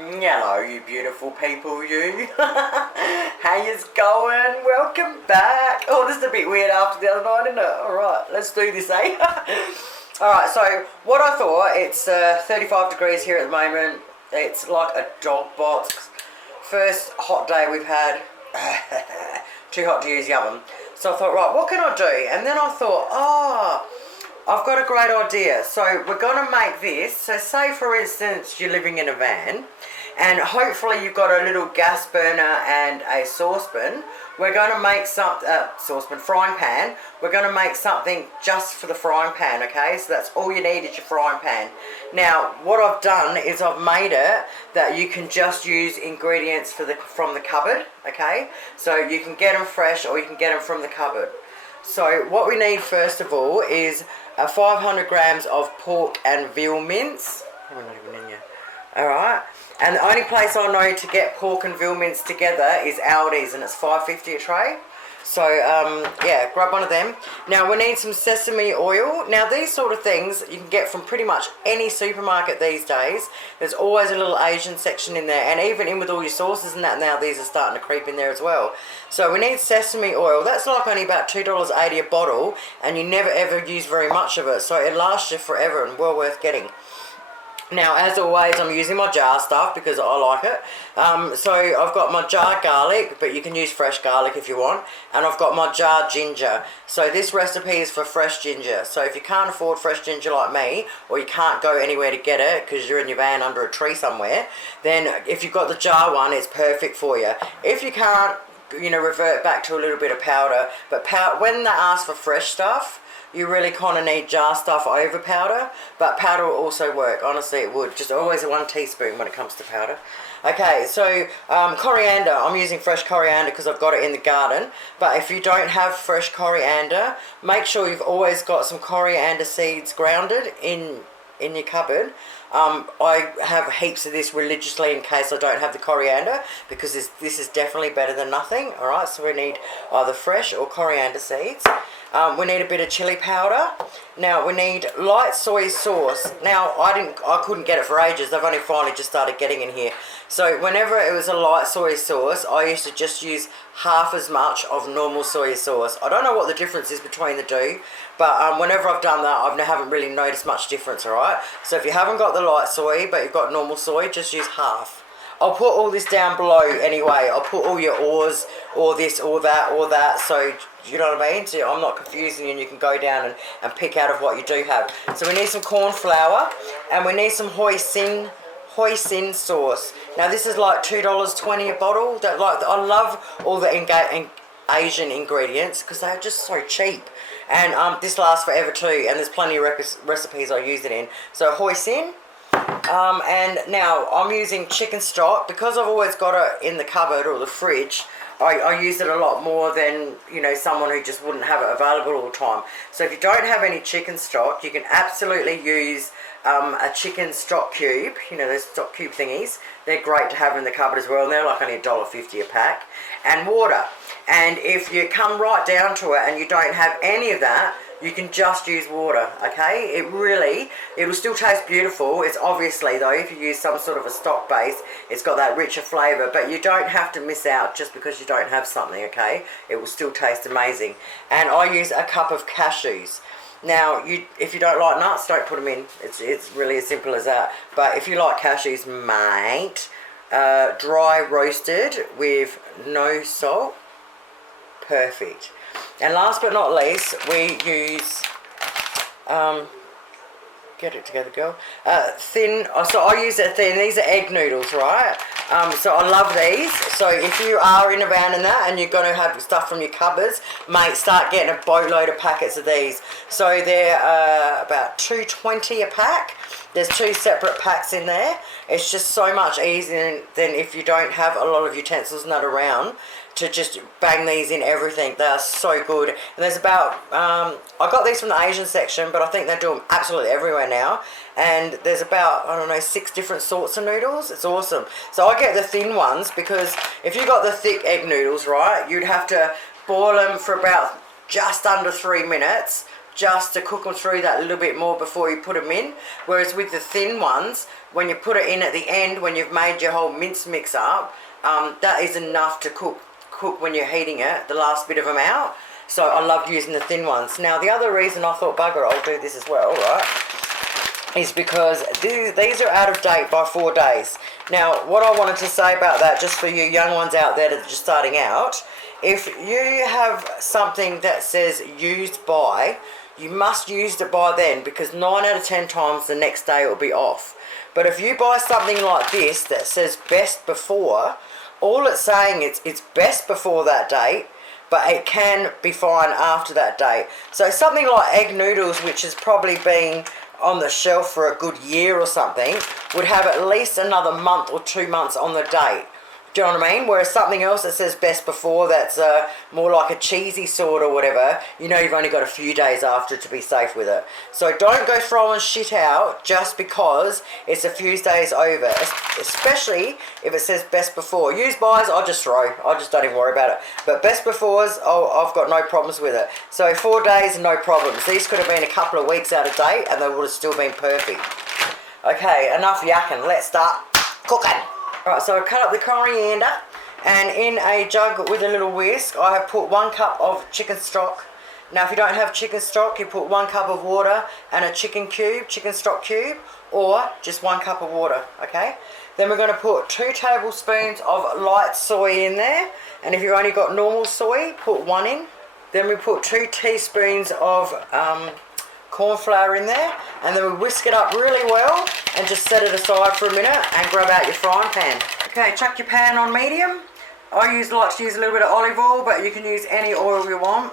Hello, you beautiful people, you. How yous going? Welcome back. Oh, this is a bit weird after the other night, isn't it? Alright, let's do this, eh? Alright, so what I thought, it's 35 degrees here at the moment. It's like a dog box. First hot day we've had. Too hot to use the oven. So I thought, right, what can I do? And then I thought, I've got a great idea. So we're going to make this. So say, for instance, you're living in a van and hopefully you've got a little gas burner and a saucepan. We're going to make frying pan. We're going to make something just for the frying pan, okay? So that's all you need is your frying pan. Now, what I've done is I've made it that you can just use ingredients from the cupboard, okay? So you can get them fresh or you can get them from the cupboard. So what we need first of all is 500 grams of pork and veal mince. Oh, not even in yet. Alright. And the only place I know to get pork and veal mince together is Aldi's, and it's $5.50 a tray. So, yeah, grab one of them. Now, we need some sesame oil. Now, these sort of things you can get from pretty much any supermarket these days. There's always a little Asian section in there. And even in with all your sauces and that, now these are starting to creep in there as well. So, we need sesame oil. That's like only about $2.80 a bottle. And you never ever use very much of it. So, it lasts you forever and well worth getting. Now, as always, I'm using my jar stuff because I like it. So I've got my jar garlic, but you can use fresh garlic if you want. And I've got my jar ginger. So this recipe is for fresh ginger. So if you can't afford fresh ginger like me, or you can't go anywhere to get it because you're in your van under a tree somewhere, then if you've got the jar one, it's perfect for you. If you can't, revert back to a little bit of powder. But when they ask for fresh stuff, you really kind of need jar stuff over powder, but powder will also work. Honestly, it would. Just always 1 teaspoon when it comes to powder. Okay, so coriander. I'm using fresh coriander because I've got it in the garden. But if you don't have fresh coriander, make sure you've always got some coriander seeds grounded in your cupboard. I have heaps of this religiously in case I don't have the coriander, because this is definitely better than nothing. Alright, so we need either fresh or coriander seeds. We need a bit of chili powder. Now we need light soy sauce. Now I couldn't get it for ages. I've only finally just started getting in here. So whenever it was a light soy sauce, I used to just use half as much of normal soy sauce. I don't know what the difference is between the two, but whenever I've done that, I haven't really noticed much difference, alright? So if you haven't got the light soy, but you've got normal soy, just use half. I'll put all this down below anyway. I'll put all your ors, or this, or that, so you know what I mean? So I'm not confusing you, and you can go down and pick out of what you do have. So we need some corn flour, and we need some hoisin sauce. Now this is like $2.20 a bottle. I love all the Asian ingredients because they're just so cheap. And this lasts forever too, and there's plenty of recipes I use it in. So hoisin. And now I'm using chicken stock because I've always got it in the cupboard or the fridge. I use it a lot more than, someone who just wouldn't have it available all the time. So if you don't have any chicken stock, you can absolutely use a chicken stock cube. Those stock cube thingies. They're great to have in the cupboard as well, and they're like only $1.50 a pack. And water. And if you come right down to it and you don't have any of that, you can just use water, okay? It'll still taste beautiful. It's obviously, though, if you use some sort of a stock base, it's got that richer flavour, but you don't have to miss out just because you don't have something, okay? It will still taste amazing. And I use a cup of cashews. Now, if you don't like nuts, don't put them in. It's really as simple as that. But if you like cashews, mate, dry roasted with no salt, perfect. And last but not least, we use, get it together, girl, thin, so I use it thin. These are egg noodles, right? So I love these. So if you are in a van and that, and you're going to have stuff from your cupboards, mate, start getting a boatload of packets of these. So they're about $2.20 a pack. There's 2 separate packs in there. It's just so much easier than if you don't have a lot of utensils and that around, to just bang these in everything. They are so good. And there's about, I got these from the Asian section, but I think they do them absolutely everywhere now. And there's about, 6 different sorts of noodles. It's awesome. So I get the thin ones because if you got the thick egg noodles, right, you'd have to boil them for about just under 3 minutes just to cook them through that a little bit more before you put them in. Whereas with the thin ones, when you put it in at the end, when you've made your whole mince mix up, that is enough to cook when you're heating it, the last bit of them out. So I love using the thin ones. Now the other reason I thought, bugger, I'll do this as well, right, is because these are out of date by 4 days. Now what I wanted to say about that, just for you young ones out there that are just starting out, if you have something that says used by, you must use it by then, because 9 out of 10 times the next day it will be off. But if you buy something like this that says best before, all it's saying is it's best before that date, but it can be fine after that date. So something like egg noodles, which has probably been on the shelf for a good year or something, would have at least another month or 2 months on the date. Do you know what I mean? Whereas something else that says best before, that's more like a cheesy sort or whatever, you know you've only got a few days after to be safe with it. So don't go throwing shit out just because it's a few days over, especially if it says best before. Use buys, I just throw. I just don't even worry about it. But best befores, I've got no problems with it. So 4 days, no problems. These could have been a couple of weeks out of date and they would have still been perfect. Okay, enough yakking. Let's start cooking. Right, so I cut up the coriander, and in a jug with a little whisk I have put 1 cup of chicken stock. Now if you don't have chicken stock, you put 1 cup of water and a chicken stock cube, or just 1 cup of water, okay? Then we're going to put 2 tablespoons of light soy in there, and if you've only got normal soy, put 1 in. Then we put 2 teaspoons of corn flour in there, and then we whisk it up really well and just set it aside for a minute and grab out your frying pan. Okay, chuck your pan on medium. I like to use a little bit of olive oil, but you can use any oil you want.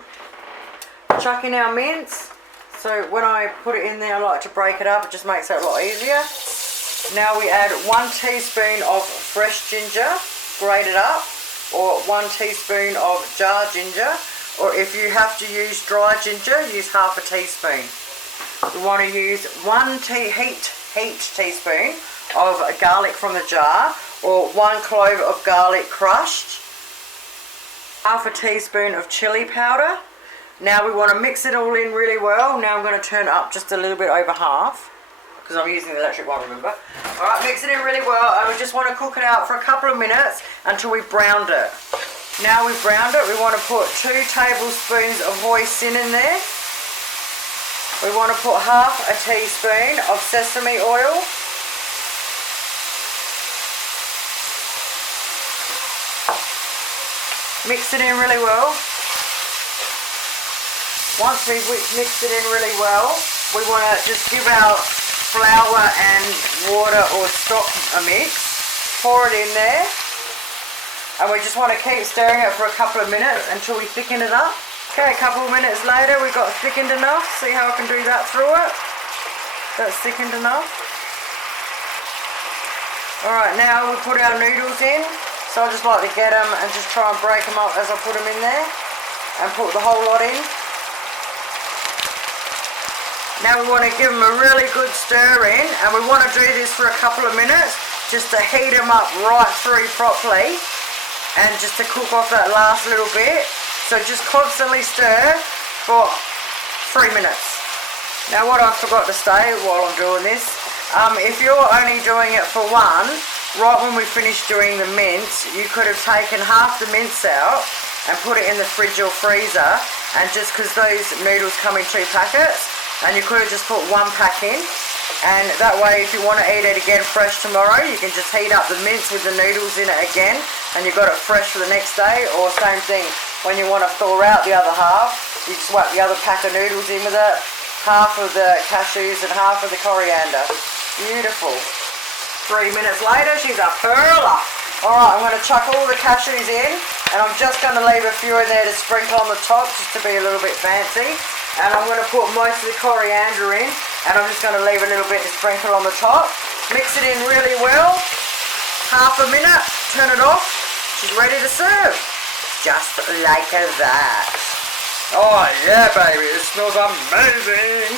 Chuck in our mince. So when I put it in there, I like to break it up. It just makes it a lot easier. Now we add 1 teaspoon of fresh ginger, grated up, or 1 teaspoon of jar ginger, or if you have to use dry ginger, use half a teaspoon. We want to use 1 heaped teaspoon of garlic from the jar, or 1 clove of garlic crushed, half a teaspoon of chilli powder. Now we want to mix it all in really well. Now I'm going to turn it up just a little bit over half, because I'm using the electric one, remember. Alright, mix it in really well, and we just want to cook it out for a couple of minutes until we've browned it. Now we've browned it, we want to put 2 tablespoons of hoisin in there. We want to put half a teaspoon of sesame oil. Mix it in really well. Once we've mixed it in really well, we want to just give our flour and water or stock a mix. Pour it in there. And we just want to keep stirring it for a couple of minutes until we thicken it up. Okay, a couple of minutes later we got thickened enough. See how I can do that through it? That's thickened enough. Alright, now we put our noodles in. So I just like to get them and just try and break them up as I put them in there. And put the whole lot in. Now we want to give them a really good stir in. And we want to do this for a couple of minutes, just to heat them up right through properly. And just to cook off that last little bit. So just constantly stir for 3 minutes. Now what I forgot to say while I'm doing this, if you're only doing it for 1, right when we finish doing the mince, you could have taken half the mince out and put it in the fridge or freezer, and just because those noodles come in 2 packets, and you could have just put 1 pack in, and that way if you want to eat it again fresh tomorrow, you can just heat up the mince with the noodles in it again, and you've got it fresh for the next day. Or same thing, when you want to thaw out the other half, you just whack the other pack of noodles in with it, half of the cashews and half of the coriander. Beautiful. 3 minutes later, she's a pearler. Alright, I'm going to chuck all the cashews in, and I'm just going to leave a few in there to sprinkle on the top, just to be a little bit fancy. And I'm going to put most of the coriander in, and I'm just going to leave a little bit to sprinkle on the top. Mix it in really well. Half a minute, turn it off. She's ready to serve. Just like that. Oh yeah, baby, it smells amazing.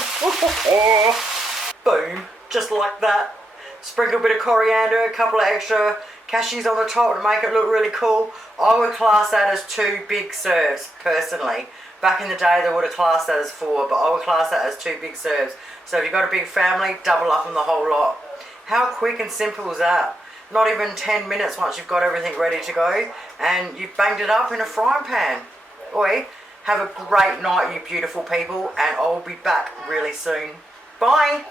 Boom, just like that. Sprinkle a bit of coriander, a couple of extra cashews on the top to make it look really cool. I would class that as 2 big serves, personally. Back in the day, they would have classed that as 4, but I would class that as 2 big serves. So if you've got a big family, double up on the whole lot. How quick and simple is that? Not even 10 minutes once you've got everything ready to go, and you've banged it up in a frying pan. Oi, have a great night, you beautiful people, and I'll be back really soon. Bye!